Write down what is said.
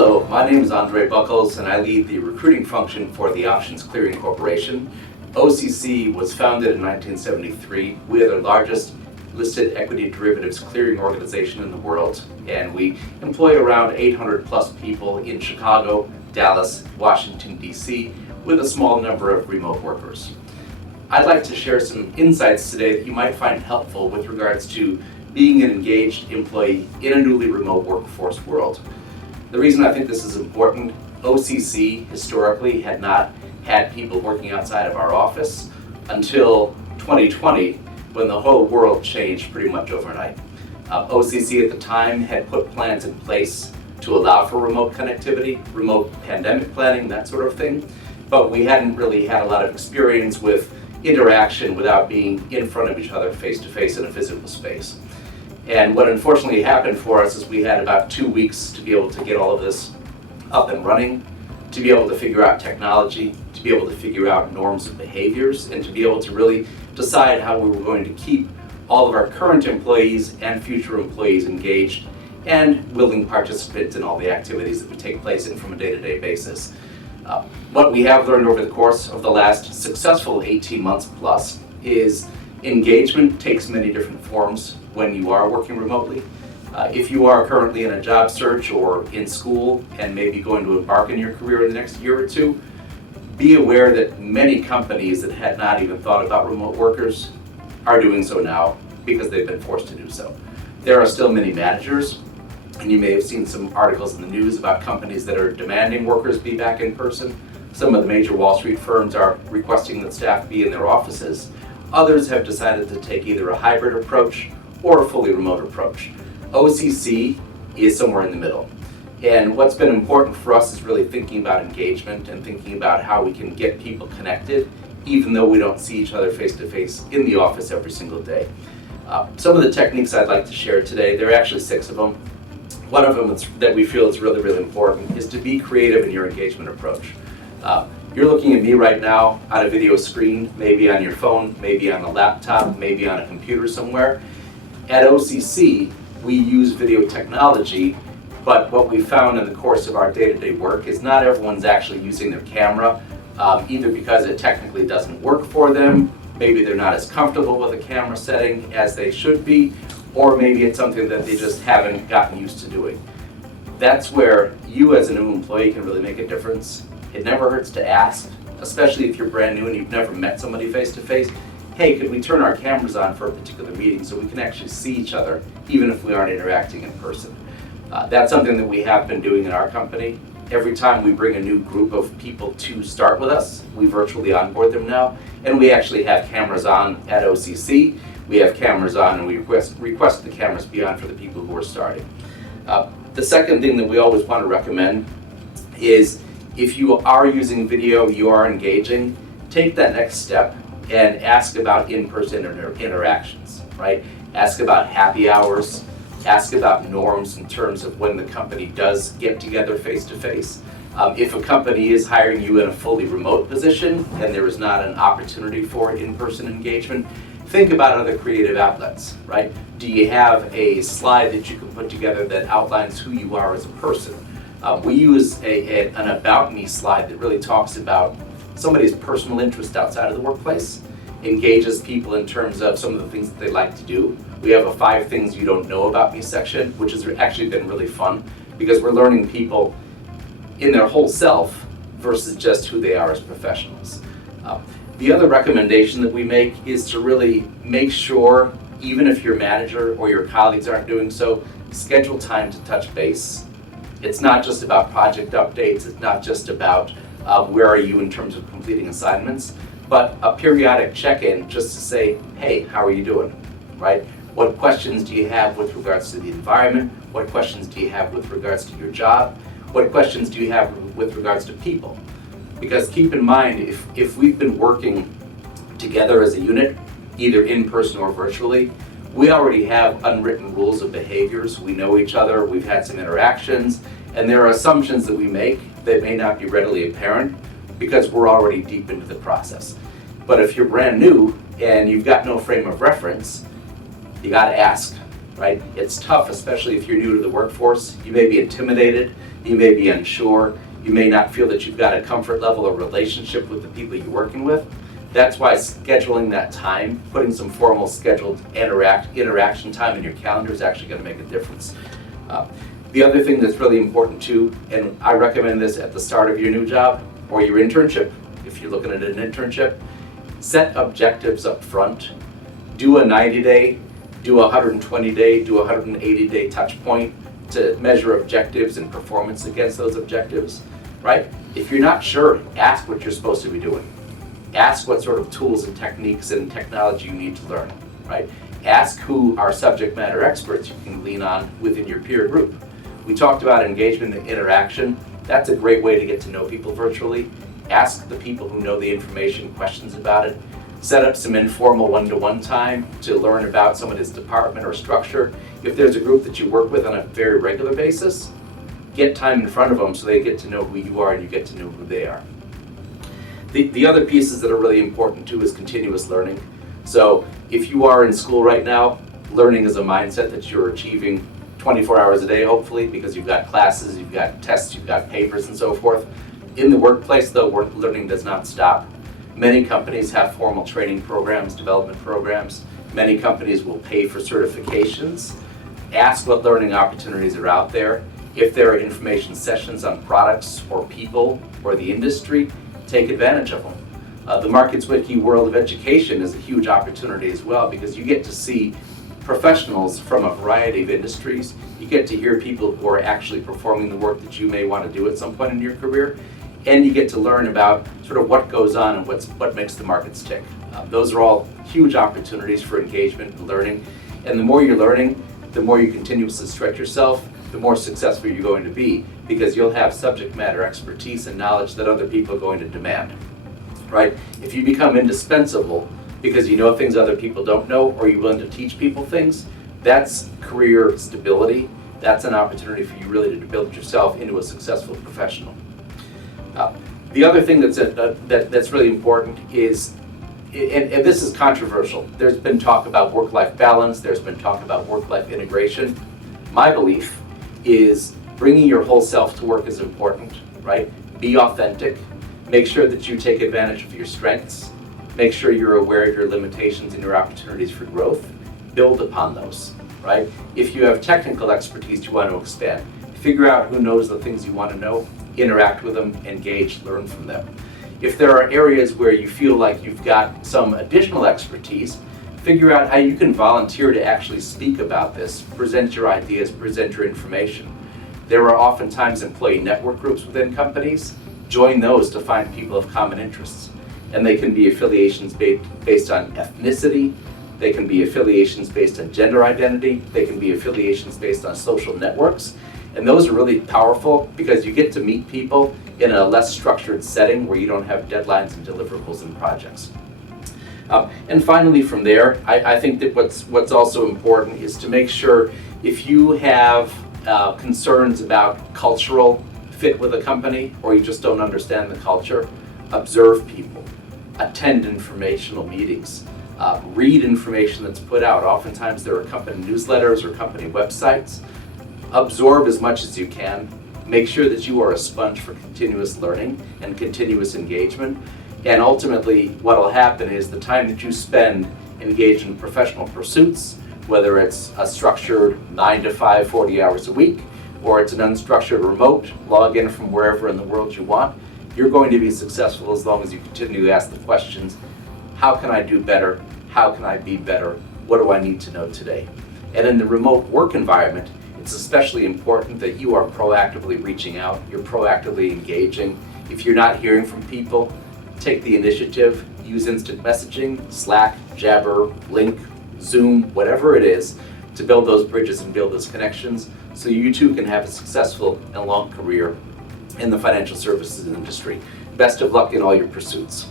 Hello, my name is Andre Buckles and I lead the recruiting function for the Options Clearing Corporation. OCC was founded in 1973. We are the largest listed equity derivatives clearing organization in the world, and we employ around 800 plus people in Chicago, Dallas, Washington, D.C., with a small number of remote workers. I'd like to share some insights today that you might find helpful with regards to being an engaged employee in a newly remote workforce world. The reason I think this is important, OCC historically had not had people working outside of our office until 2020, when the whole world changed pretty much overnight. OCC at the time had put plans in place to allow for remote connectivity, remote pandemic planning, that sort of thing, but we hadn't really had a lot of experience with interaction without being in front of each other face to face in a physical space. And what unfortunately happened for us is we had about 2 weeks to be able to get all of this up and running, to be able to figure out technology, to be able to figure out norms and behaviors, and to be able to really decide how we were going to keep all of our current employees and future employees engaged and willing participants in all the activities that would take place from a day-to-day basis. What we have learned over the course of the last successful 18 months plus is engagement takes many different forms when you are working remotely. If you are currently in a job search or in school and maybe going to embark in your career in the next year or two, be aware that many companies that had not even thought about remote workers are doing so now because they've been forced to do so. There are still many managers, and you may have seen some articles in the news about companies that are demanding workers be back in person. Some of the major Wall Street firms are requesting that staff be in their offices. Others have decided to take either a hybrid approach or a fully remote approach. OCC is somewhere in the middle. And what's been important for us is really thinking about engagement and thinking about how we can get people connected, even though we don't see each other face to face in the office every single day. Some of the techniques I'd like to share today, there are actually 6 of them. One of them that we feel is really, really important is to be creative in your engagement approach. You're looking at me right now on a video screen, maybe on your phone, maybe on a laptop, maybe on a computer somewhere. At OCC, we use video technology, but what we found in the course of our day-to-day work is not everyone's actually using their camera, either because it technically doesn't work for them, maybe they're not as comfortable with a camera setting as they should be, or maybe it's something that they just haven't gotten used to doing. That's where you as a new employee can really make a difference. It never hurts to ask, especially if you're brand new and you've never met somebody face to face. Hey, could we turn our cameras on for a particular meeting so we can actually see each other, even if we aren't interacting in person? That's something that we have been doing in our company. Every time we bring a new group of people to start with us, we virtually onboard them now, and we actually have cameras on at OCC. We have cameras on, and we request the cameras be on for the people who are starting. The second thing that we always want to recommend is if you are using video, you are engaging, take that next step and ask about in-person interactions, right? Ask about happy hours, ask about norms in terms of when the company does get together face-to-face. If a company is hiring you in a fully remote position and there is not an opportunity for in-person engagement, think about other creative outlets, right? Do you have a slide that you can put together that outlines who you are as a person? We use an About Me slide that really talks about somebody's personal interest outside of the workplace, engages people in terms of some of the things that they like to do. We have a 5 things you don't know about me section, which has actually been really fun because we're learning people in their whole self versus just who they are as professionals. The other recommendation that we make is to really make sure, even if your manager or your colleagues aren't doing so, schedule time to touch base. It's not just about project updates, it's not just about where are you in terms of completing assignments, but a periodic check-in just to say, hey, how are you doing, right? What questions do you have with regards to the environment? What questions do you have with regards to your job? What questions do you have with regards to people? Because keep in mind, if we've been working together as a unit, either in person or virtually, we already have unwritten rules of behaviors. We know each other, we've had some interactions, and there are assumptions that we make that may not be readily apparent because we're already deep into the process. But if you're brand new and you've got no frame of reference, you got to ask. right? It's tough, especially if you're new to the workforce. You may be intimidated, you may be unsure, you may not feel that you've got a comfort level or relationship with the people you're working with. That's why scheduling that time, putting some formal scheduled interaction time in your calendar is actually going to make a difference. The other thing that's really important too, and I recommend this at the start of your new job or your internship, if you're looking at an internship, set objectives up front. Do a 90-day, do a 120-day, do a 180-day touch point to measure objectives and performance against those objectives, right? If you're not sure, ask what you're supposed to be doing. Ask what sort of tools and techniques and technology you need to learn, right? Ask who are subject matter experts you can lean on within your peer group. We talked about engagement and interaction. That's a great way to get to know people virtually. Ask the people who know the information questions about it. Set up some informal one-to-one time to learn about someone's department or structure. If there's a group that you work with on a very regular basis, get time in front of them so they get to know who you are and you get to know who they are. The other pieces that are really important too is continuous learning. So if you are in school right now, learning is a mindset that you're achieving 24 hours a day, hopefully, because you've got classes, you've got tests, you've got papers and so forth. In the workplace though, learning does not stop. Many companies have formal training programs, development programs. Many companies will pay for certifications. Ask what learning opportunities are out there. If there are information sessions on products or people or the industry, take advantage of them. The MarketsWiki World of Education is a huge opportunity as well because you get to see professionals from a variety of industries. You get to hear people who are actually performing the work that you may want to do at some point in your career, and you get to learn about sort of what goes on and what makes the markets tick. Those are all huge opportunities for engagement and learning, and the more you're learning, the more you continuously stretch yourself, the more successful you're going to be because you'll have subject matter expertise and knowledge that other people are going to demand, right? If you become indispensable because you know things other people don't know or you're willing to teach people things, that's career stability. That's an opportunity for you really to build yourself into a successful professional. The other thing that's really important is, and this is controversial, there's been talk about work-life balance, there's been talk about work-life integration. My belief is bringing your whole self to work is important, right? Be authentic, make sure that you take advantage of your strengths, make sure you're aware of your limitations and your opportunities for growth, build upon those, right? If you have technical expertise you want to expand, figure out who knows the things you want to know, interact with them, engage, learn from them. If there are areas where you feel like you've got some additional expertise, figure out how you can volunteer to actually speak about this, present your ideas, present your information. There are oftentimes employee network groups within companies. Join those to find people of common interests. And they can be affiliations based on ethnicity, they can be affiliations based on gender identity, they can be affiliations based on social networks. And those are really powerful because you get to meet people in a less structured setting where you don't have deadlines and deliverables and projects. And finally from there, I think that what's also important is to make sure if you have concerns about cultural fit with a company or you just don't understand the culture, observe people, attend informational meetings, read information that's put out. Oftentimes there are company newsletters or company websites. Absorb as much as you can. Make sure that you are a sponge for continuous learning and continuous engagement. And ultimately, what will happen is the time that you spend engaged in professional pursuits, whether it's a structured 9 to 5, 40 hours a week, or it's an unstructured remote, log in from wherever in the world you want, you're going to be successful as long as you continue to ask the questions, how can I do better? How can I be better? What do I need to know today? And in the remote work environment, it's especially important that you are proactively reaching out, you're proactively engaging. If you're not hearing from people, take the initiative, use instant messaging, Slack, Jabber, Link, Zoom, whatever it is, to build those bridges and build those connections so you too can have a successful and long career in the financial services industry. Best of luck in all your pursuits.